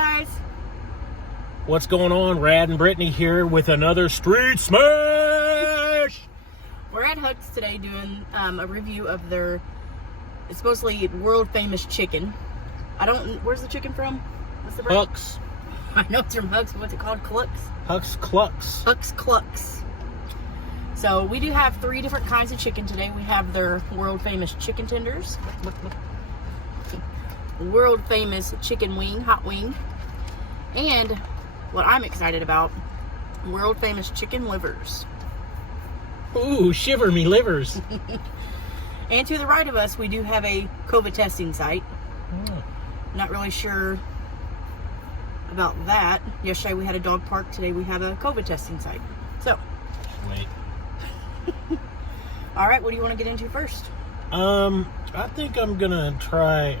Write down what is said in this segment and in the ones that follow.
guys. What's going on? Rad and Brittany here with another Street Smash! We're at Huck's today doing a review of their supposedly world famous chicken. Where's the chicken from? What's the brand? Huck's. I know it's from Huck's, but what's it called? Clucks? Huck's Clucks. Huck's Clucks. So we do have 3 different kinds of chicken today. We have their world famous chicken tenders. Look. World famous chicken wing, hot wing. And what I'm excited about, world famous chicken livers. Ooh, shiver me livers. And to the right of us, we do have a COVID testing site. Not really sure about that. Yesterday we had a dog park. Today we have a COVID testing site. So. Wait. All right, what do you want to get into first? I think I'm gonna try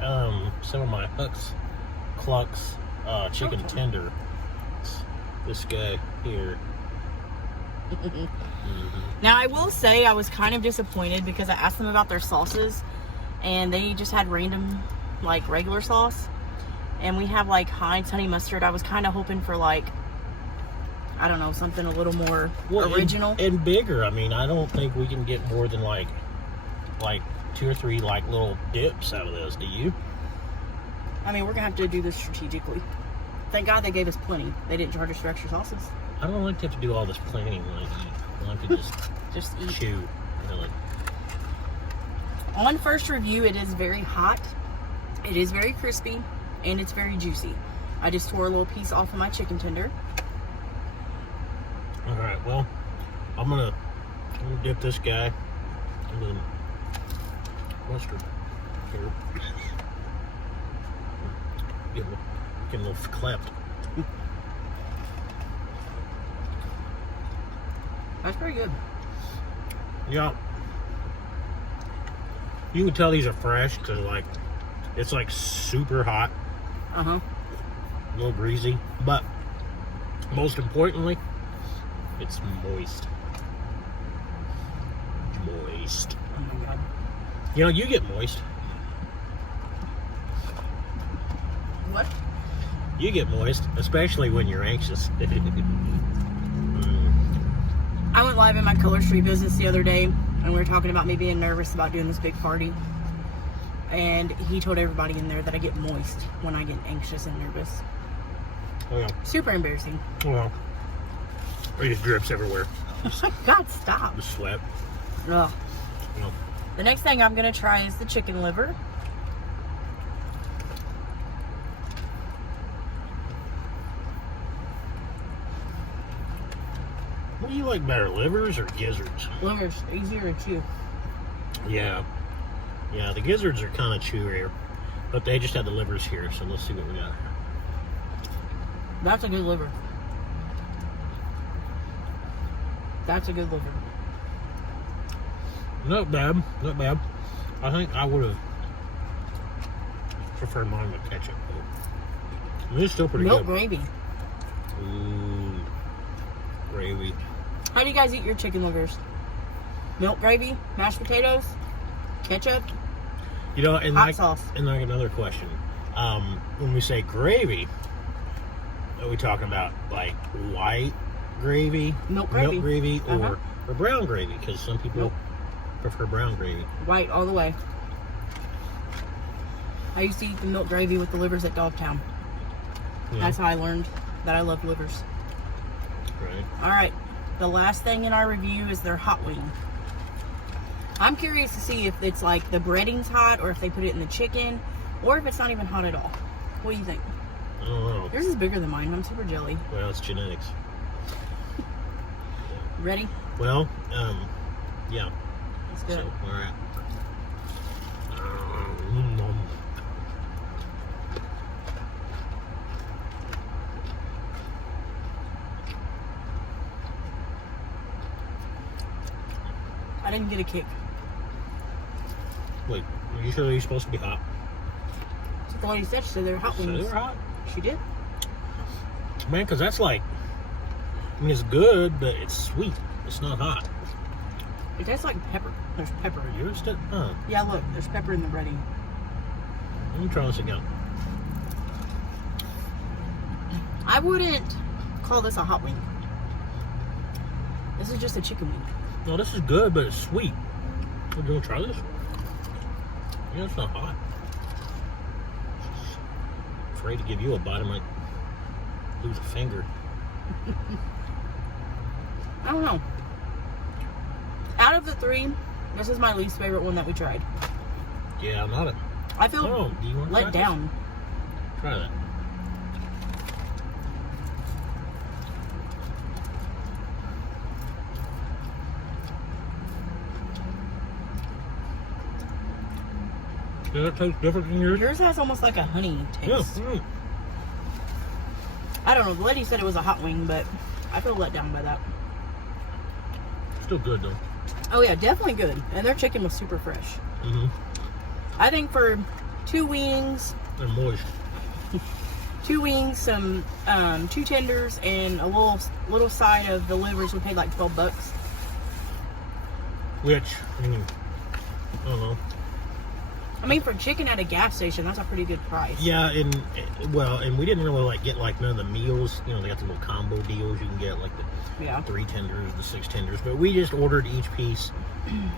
some of my Huck's Clucks chicken tender. This guy here. Now I will say I was kind of disappointed because I asked them about their sauces and they just had random like regular sauce, and we have like Heinz honey mustard. I was kind of hoping for like, I don't know, something a little more original and bigger. I mean, I don't think we can get more than like 2 or 3 like little dips out of this. Do you? I mean, we're gonna have to do this strategically. Thank God they gave us plenty. They didn't charge us for extra sauces. I don't like to have to do all this planning when I eat. I like to just eat. Chew. Really. On first review, it is very hot. It is very crispy, and it's very juicy. I just tore a little piece off of my chicken tender. All right. Well, I'm gonna dip this guy in the mustard here. Get a little clapped. That's pretty good. Yeah. You can tell these are fresh because it's like super hot. Uh-huh. A little greasy. But most importantly, it's moist. Moist. Oh my God. You know, you get moist. What? You get moist, especially when you're anxious. I went live in my Color Street business the other day, and we were talking about me being nervous about doing this big party. And he told everybody in there that I get moist when I get anxious and nervous. Oh, yeah. Super embarrassing. Well, it just drips everywhere. Oh my God, stop. The sweat. Ugh. No. The next thing I'm going to try is the chicken liver. What do you like better, livers or gizzards? Liver's easier to chew. Yeah. Yeah, the gizzards are kind of chewier, but they just have the livers here, so let's see what we got here. That's a good liver. That's a good liver. Not bad, not bad. I think I would have preferred mine with ketchup. I mean, it's still pretty Milk good. gravy. Ooh, gravy. How do you guys eat your chicken livers? Milk gravy, mashed potatoes, ketchup, You know, and hot sauce. And like another question, when we say gravy, are we talking about like white gravy, Milk gravy, or brown gravy? Because some people prefer brown gravy. White all the way. I used to eat the milk gravy with the livers at Dogtown. Yeah. That's how I learned that I love livers. Right. All right, the last thing in our review is their hot wing. I'm curious to see if it's like the breading's hot, or if they put it in the chicken, or if it's not even hot at all. What do you think? I don't know. Yours is bigger than mine. I'm super jelly. Well, it's genetics. Ready? Well, yeah. Let's do it. So, all right. I didn't get a kick. Wait, are you sure they're supposed to be hot? That's all he said. She said they were hot So wings. they were hot? She did. Man, because that's like, I mean, it's good, but it's sweet. It's not hot. It tastes like pepper. There's pepper. Yours did? Huh. Yeah, look. There's pepper in the breading. Let me try this again. I wouldn't call this a hot wing. This is just a chicken wing. No, this is good, but it's sweet. Would you want to try this? Yeah, it's not hot. Afraid to give you a bite, I might lose a finger. I don't know. Out of the three, this is my least favorite one that we tried. Yeah, I'm not a... I feel do you want to let down. This? Try that. Does that taste different than yours? Yours has almost like a honey taste. Yeah. I don't know. The lady said it was a hot wing, but I feel let down by that. Still good, though. Oh, yeah, definitely good. And their chicken was super fresh. Mm-hmm. I think for 2 wings, And moist. 2 wings, some 2 tenders, and a little side of the livers, we paid like $12. Which, I don't know. I mean, for chicken at a gas station, that's a pretty good price. Yeah, and we didn't really get none of the meals. You know, they got the little combo deals. You can get like the 3 tenders, the 6 tenders, but we just ordered each piece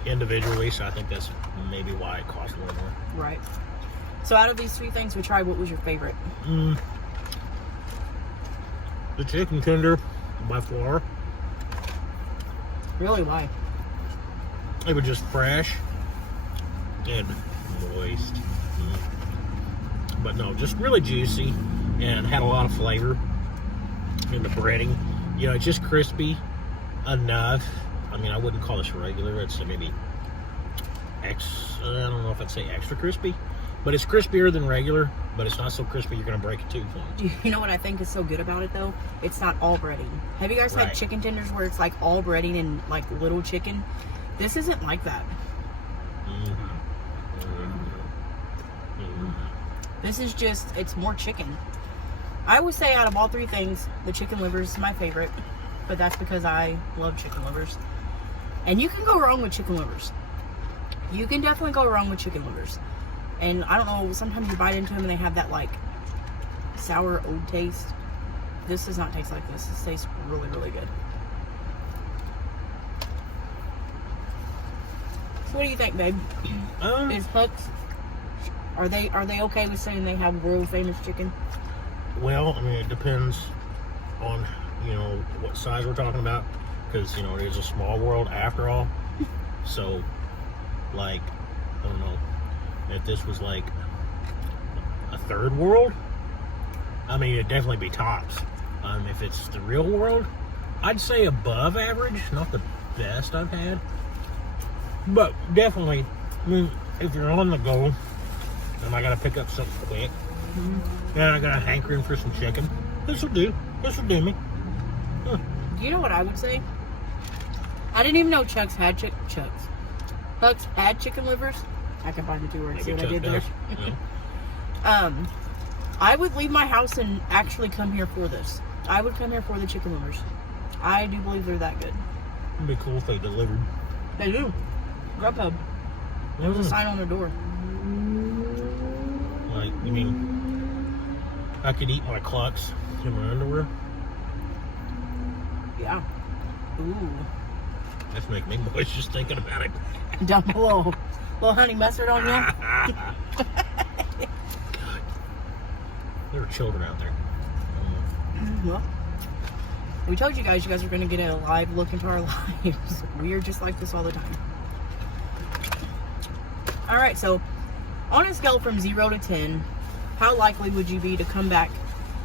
individually. So I think that's maybe why it cost a little more. Right. So out of these 3 things we tried, what was your favorite? The chicken tender, by far. Really, why? It was just fresh and moist. But no, just really juicy and had a lot of flavor in the breading. You know, it's just crispy enough. I mean, I wouldn't call this regular. I'd say maybe I don't know if I'd say extra crispy, but it's crispier than regular, but it's not so crispy you're going to break a tooth on it. You know what I think is so good about it, though? It's not all breading. Have you guys had chicken tenders where it's like all breading and like little chicken? This isn't like that. This is just, it's more chicken. I would say out of all 3 things, the chicken liver is my favorite, but that's because I love chicken livers. And you can go wrong with chicken livers. You can definitely go wrong with chicken livers. And I don't know, sometimes you bite into them and they have that like sour old taste. This does not taste like this. This tastes really, really good. So what do you think, babe? Is Huck's, are they okay with saying they have world famous chicken? Well, I mean, it depends on, you know, what size we're talking about, because, you know, it is a small world after all. So, like, I don't know, if this was like a third world, I mean, it'd definitely be tops. If it's the real world, I'd say above average, not the best I've had, but definitely, I mean, if you're on the go and I gotta pick up something quick, and I got a hankering for some chicken, this will do me. Do you know what I would say? I didn't even know Huck's had chicken livers. I can find the 2 words. See what I did there? Yeah. I would leave my house and actually come here for this. I would come here for the chicken livers. I do believe they're that good. It'd be cool if they delivered. They do. Grubhub. There was a sign on the door. Like, you mean I could eat my clucks in my underwear? Yeah. Ooh. That's making me moist just thinking about it. Down below. Little honey mustard on you. There are children out there. Well, we told you guys are going to get a live look into our lives. We are just like this all the time. Alright, so on a scale from 0 to 10, how likely would you be to come back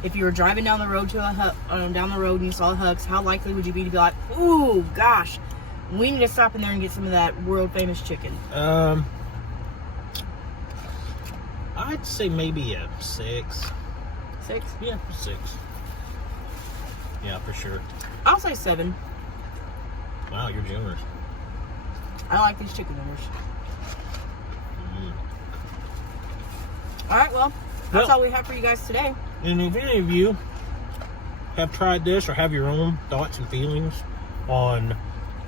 if you were driving down the road to down the road and you saw a Huck's? How likely would you be to be like, ooh, gosh, we need to stop in there and get some of that world famous chicken? I'd say maybe a 6. 6? Yeah, 6. Yeah, for sure. I'll say 7. Wow, you're generous. I like these chicken livers. Alright, well, that's all we have for you guys today. And if any of you have tried this or have your own thoughts and feelings on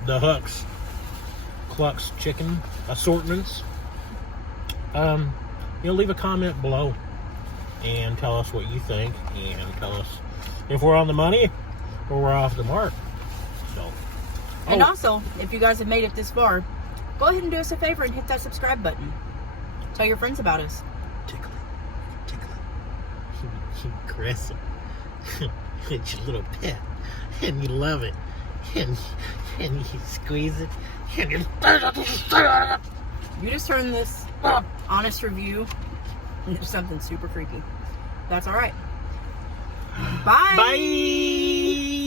the Huck's Clucks chicken assortments, leave a comment below and tell us what you think, and tell us, if we're on the money or we're off the mark. So. And also, if you guys have made it this far, go ahead and do us a favor and hit that subscribe button. Tell your friends about us. Tickle it. You caress it. It's your little pet. And you love it. And you squeeze it. And You just turned this honest review into something super creepy. That's alright. Bye! Bye!